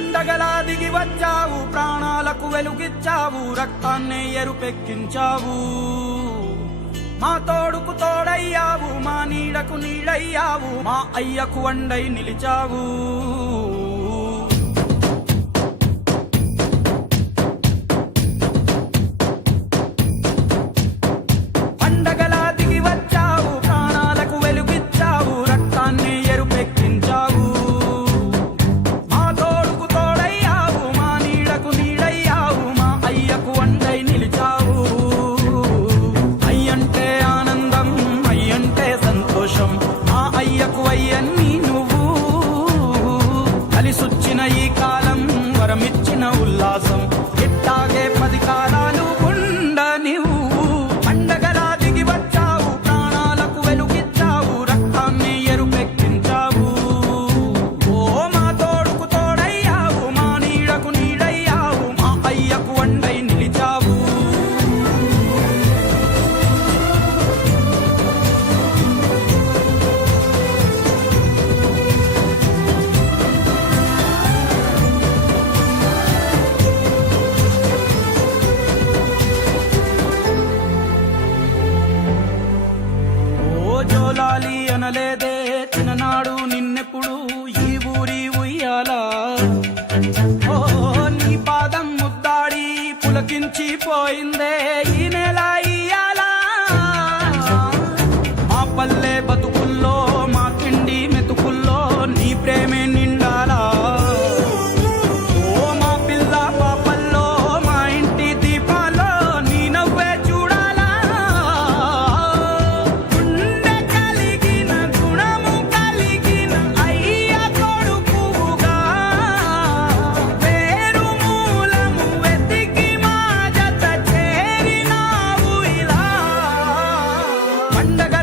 పండగలా దిగి వచ్చావు, ప్రాణాలకు వెలుగిచ్చావు, రక్తాన్నే ఎరుపెక్కించావు. మా తోడుకు తోడయ్యావు, మా నీడకు నీడయ్యావు, మా అయ్యకు అండై నిలిచావు. పండగలా దిగి వచ్చావు, ప్రాణాలకు వెలుగిచ్చావు, రక్తాన్ని ఎరుపెక్కించావు. మా తోడుకు తోడయ్యావు, మా నీడకు నీడయ్యావు, మా అయ్యకు అండై నిలిచావు. అయ్యంటే ఆనందం, అయ్యంటే సంతోషం, మా అయ్యకు అయ్యన్ని నువ్వు. కలిసొచ్చిన ఈ కాలం వరమిచ్చిన ఉల్లాసం, ఇట్టాగే 10 కాలాలు ఉండనివ్వు. పండగలా దిగి వచ్చావు, ప్రాణాలకు వెలుగిచ్చావు, రక్తాన్ని ఎరుపెక్కించావు. ఓ మా తోడుకు తోడయ్యావు, మా నీడకు నీడయ్యావు, మా అయ్యకు అండై నిలిచావు. జోలాలి అనలేదే చిన్ననాడు నిన్నెప్పుడు ఈ ఊరి ఉయ్యాలా. ఓ నీ పాదం ముద్దాడి పులకించి పోయిందే ఈ నెల ఇయ్యాలా. మా పల్లె బతుకుల్లో, మా తిండి మెతుకుల్లో నీ ప్రేమే నిండాలా. ఓ మా పిల్ల పాపల్లో, మా ఇంటి దీపాల్లో నీ నవ్వే చూడాలా. గుండె కలిగిన గుణము కలిగిన అయ్య కొడుకుగా, వేరు మూలము వెతికి మా జత చేరినావు ఇలా. పండగ